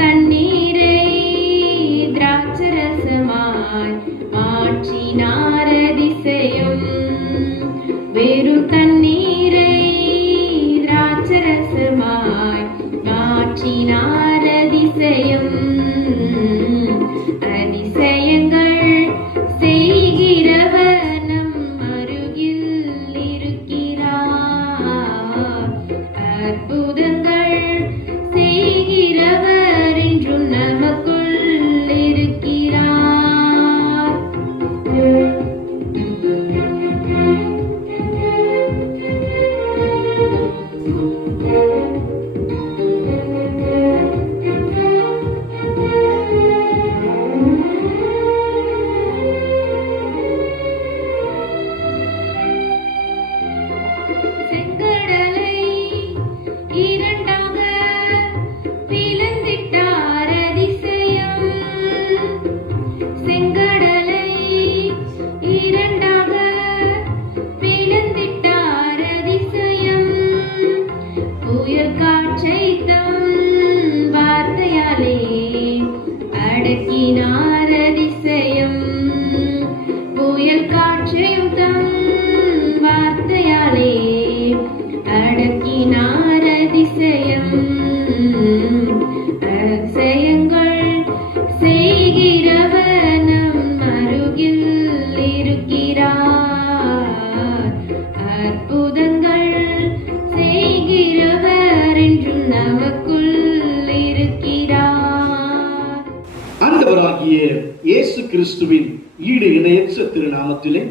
தண்ணீரை திராட்சரசமாய் மாற்றினார் அதிசயம். வெறும் தண்ணீரை திராட்சரசமாய் மாற்றினார் அதிசயம். அதிசயங்கள் செய்கிறவர் நம் அருகில் இருக்கிறார். அற்புதங்கள் செய்கிறவர் என்றும் நமக்குள் இருக்கிறார். செங்கடலை இரண்டாக பிளந்திட்டார் அதிசயம். செங்கடலை இரண்டாக பிளந்திட்டார் அதிசயம். புயல் காற்றை தம் வார்த்தையாலே அடக்கினார் அதிசயம். புயல் காற்றையும் தம் வார்த்தையாலே அடக்கினார் அதிசயம். அதிசயங்கள் செய்கிறவர் நம் அருகில் இருக்கிறார். அற்புதங்கள் செய்கிறவர் என்றும் நமக்குள் இருக்கிறார். ஆண்டவராகிய இயேசு கிறிஸ்துவின் ஈடு இணையற்ற திருநாமத்திலே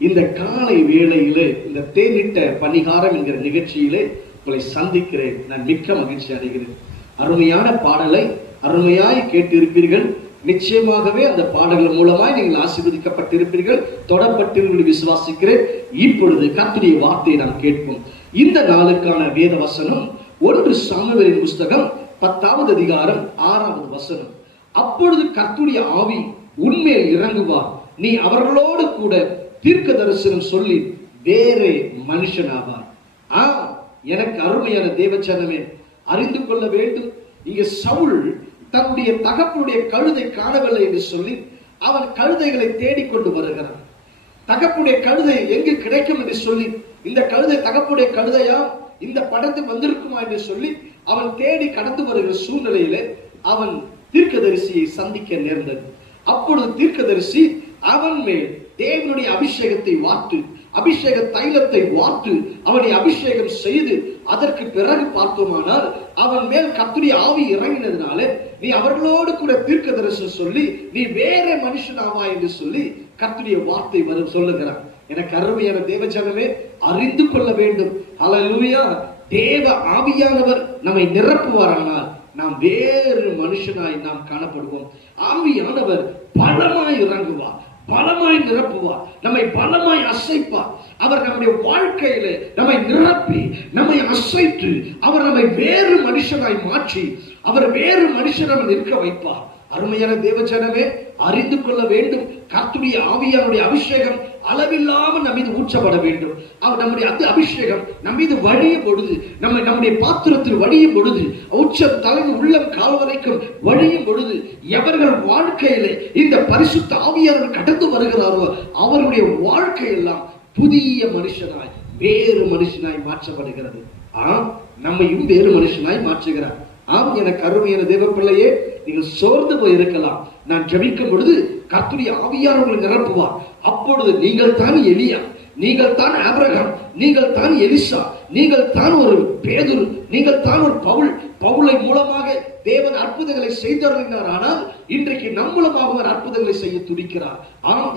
இந்த காலை வேளையிலே இந்த தேனிட்ட பணிகாரம் என்கிற நிகழ்ச்சியிலே உங்களை சந்திக்கிறேன். நான் மிக்க மகிழ்ச்சி அடைகிறேன். அருமையான பாடலை அருமையாய் கேட்டிருப்பீர்கள். நிச்சயமாகவே அந்த பாடல்கள் மூலமாய் நீங்கள் ஆசீர்வதிக்கப்பட்டிருப்பீர்கள், தொடப்பட்டிருப்பீர்கள் விசுவாசிக்கிறேன். இப்பொழுது கர்த்தருடைய வார்த்தையை நாம் கேட்போம். இந்த நாளுக்கான வேத வசனம் 1 சாமுவேலின் புஸ்தகம் 10வது அதிகாரம் 6வது வசனம். அப்பொழுது கர்த்தருடைய ஆவி உன்மேல் இறங்குவார், நீ அவர்களோடு கூட தீர்க்க தரிசனம் சொல்லி வேறே மனுஷனாவார். எனக்கு அருமையான தேவச்சனமே, அறிந்து கொள்ள வேண்டும். இங்கே சவுல் தன்னுடைய தகப்பனுடைய கழுதை காணவில்லை என்று சொல்லி அவன் கழுதைகளை தேடிக்கொண்டு வருகிறான். தகப்புடைய கழுதை எங்கு கிடைக்கும் என்று சொல்லி, இந்த கழுதை தகப்புடைய கழுதையா, இந்த படத்துக்கு வந்திருக்குமா என்று சொல்லி அவன் தேடி கடந்து வருகிற சூழ்நிலையிலே அவன் தீர்க்கதரிசியை சந்திக்க நேர்ந்தது. அப்பொழுது தீர்க்கதரிசி அவன் மேல் தேவனுடைய அபிஷேகத்தை வார்த்து, அபிஷேக தைலத்தை வார்த்து அவனை அபிஷேகம் செய்து, அதற்கு பிறகு பார்த்தோமானால் அவன் மேல் கர்த்தருடைய ஆவி இறங்கினதுனால நீ அவர்களோடு கூட தீர்க்க தரிசனம் சொல்லி நீ வேற மனுஷனாவா என்று சொல்லி கர்த்தருடைய வார்த்தை வரும் சொல்லுகிறான். எனக்கு அருமையான தேவஜனமே, அறிந்து கொள்ள வேண்டும். ஹல்லேலூயா. தேவ ஆவியானவர் நம்மை நிரப்புவாரானால் நாம் வேறு மனுஷனாய் நாம் காணப்படுவோம். ஆவியானவர் பலமாய் இறங்குவார், பலமாய் நிரப்புவார், நம்மை பலமாய் அசைப்பார். அவர் நம்முடைய வாழ்க்கையிலே நம்மை நிரப்பி நம்மை அசைத்து அவர் நம்மை வேறு மனுஷனாய் மாற்றி அவர் வேறு மனுஷனாக நிற்க வைப்பார். அருமையான தேவஜனமே, அறிந்து கொள்ள வேண்டும். கர்த்தருடைய ஆவியானுடைய அபிஷேகம் அளவில்லாமல் நம் மீது ஊற்றப்பட வேண்டும். அவர் நம்முடைய அபிஷேகம் நம் மீது வழியும் பொழுது, நம்முடைய பாத்திரத்தில் வழியும் பொழுது, உச்சம் தலைமை உள்ளம் கால் வரைக்கும் வழியும் பொழுது, எவர்கள் வாழ்க்கையிலே இந்த பரிசுத்த ஆவியானவர் கடந்து வருகிறாரோ அவருடைய வாழ்க்கையெல்லாம் புதிய மனுஷனாய் வேறு மனுஷனாய் மாற்றப்படுகிறது. நம்மையும் வேறு மனுஷனாய் மாற்றுகிறார். எனக்கு அருமையான தேவ பிள்ளையே, நீங்கள் சோர்ந்து போய் இருக்கலாம். நான் ஜெபிக்கும் பொழுது கர்த்தருடைய ஆவியானவர்களை நிரப்புவார். அப்பொழுது நீங்கள் தான் எலியா, நீங்கள் தான் ஆபிரகாம், நீங்கள் தான் எலிசா, நீங்கள் தான் ஒரு பேதுரு, நீங்கள் தான் ஒரு பவுலை மூலமாக தேவன் அற்புதங்களை செய்தருளினார். ஆனால் இன்றைக்கு நம் மூலமாக ஒரு அற்புதங்களை செய்ய துடிக்கிறார்.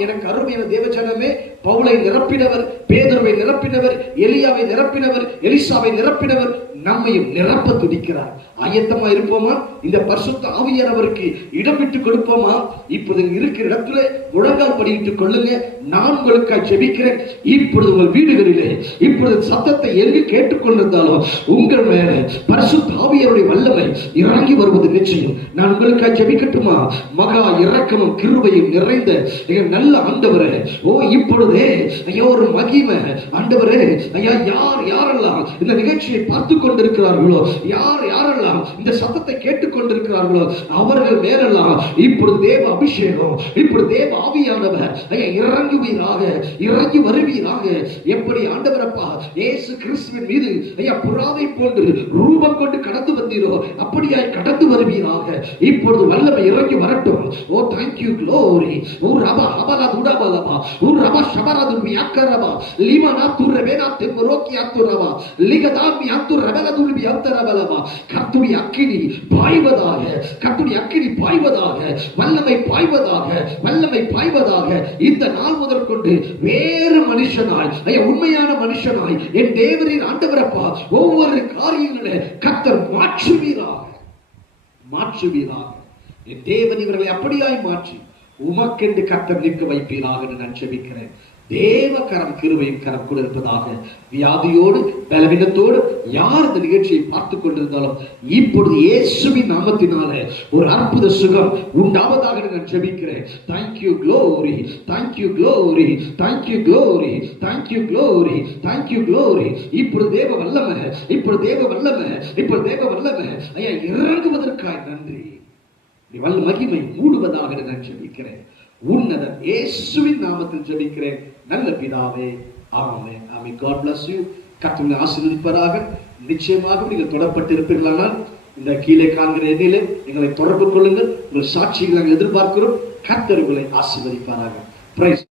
எனக்கு அருமையான தேவஜனமே, பவுலை நிரப்பினவர், பேதுருவை நிரப்பினவர், எலியாவை நிரப்பினவர், எலிசாவை நிரப்பினவர், நம்மையும் நிரப்ப துடிக்கிறார். ஆயத்தமா இருப்போமா? இந்த பரிசுத்த ஆவியானவருக்கு இடம் விட்டு கொடுப்போமா? இப்போது இருக்கிற இடத்துல முழங்கால் படியிட்டுக் கொள்ளுங்க. நான் உங்களுக்காக ஜெபிக்கிறேன். இப்பொழுது உங்கள் வீடுகளிலே இப்பொழுது சத்தத்தை எங்கு கேட்டுக்கொண்டிருந்தாலும் உங்கள் மேல பரிசுத்த ஆவியாருடைய வல்லமை இறங்கி வருவது நிச்சயம். நான் உங்களுக்காக ஜெபிக்கட்டுமா? மகா இரக்கமும் கிருபையும் நிறைந்த நல்ல ஆண்டவரே, இப்பொழுதே ஐயா ஒரு மகிமை ஆண்டவரே, ஐயா யார் யாரெல்லாம் இந்த நிகழ்ச்சியை பார்த்து கொண்டிருக்கிறார்களோ, யாரெல்லாம் இந்த சத்தத்தை கேட்டுக் கொண்டிருக்கிறார்களோ, அவர்கள் மேலெல்லாம் இப்பொழுது தேவ அபிஷேகம், இப்பொழுது தேவ ஆவியானவர் இறங்குவீராக, இறங்கி வருவீராக. எப்படி ஆண்டவரப்பா இயேசு கிறிஸ்துவின் மீது புறாவை போன்று ரூபம் கொண்டு கடந்து வந்தீரோ, அப்படியாய் கடந்து வருவீராக. இப்பொழுது வல்லமை இறங்கி வரட்டும். ஓ thank you glory. ஓ ரபா ஹபலா துடபலபா, ஓ ரபா ஷபரது மியக்கரபா, லிமனா துரபேனா தெமரோக்கியா துரபா, லிகதாமி அத்து ரபலதுல் பியத்தரபலபா. கர்த்தருடைய அக்கினி பாய்வதாக, கர்த்தருடைய அக்கினி பாய்வதாக, வல்லமை பாய்வதாக, வல்லமை பாய்வதாக. இந்த நாள் முதல் கொண்டு வேறு மனுஷனாய், உண்மையான மனுஷனாய் என் தேவரின் ஆண்டவரப்பா ஒவ்வொரு காரியங்களை கர்த்தர் மாற்றுவீராக, மாற்றுவீராக. என் தேவன் இவர்களை அப்படியாய் மாற்றி உமக்கென்று கர்த்தர் நிற்க வைப்பீராக நான் ஜெபிக்கிறேன். தேவ கரம், கிருபையின் கரம் கூட இருப்பதாக. வியாதியோடு பலவீனத்தோடு யார் இந்த நிகழ்ச்சியை பார்த்துக் கொண்டிருந்தாலும் இப்பொழுது இயேசுவின் நாமத்தினாலே ஒரு அற்புத சுகம் உண்டாவதாக நான் ஜெபிக்கிறேன். Thank you glory, thank you glory, thank you glory, thank you glory, thank you glory. இப்பொழுது தேவ வல்லமை, இப்பொழுது தேவ வல்லமை, இப்பொழுது தேவ வல்லமை ஐயா இறங்குவதற்காய் நன்றி. வல்ல மகிமை மூடுவதாக நான் ஜெபிக்கிறேன். உன்னத இயேசுவின் நாமத்தில் ஜெபிக்கிறேன் நல்ல பிதாவே, ஆமென். ஆமென். God bless you. கர்த்தர் ஆசீர்வதிப்பாராக. நிச்சயமாக நீங்கள் தொடரப்பட்டு இருப்பீர்களானால் இந்த கீழே காண்கிற எண்ணிலே எங்களை தொடர்பு கொள்ளுங்கள். உங்கள் சாட்சிகளை நாங்கள் எதிர்பார்க்கிறோம். கர்த்தர் உங்களை ஆசீர்வதிப்பாராக. பிரைஸ்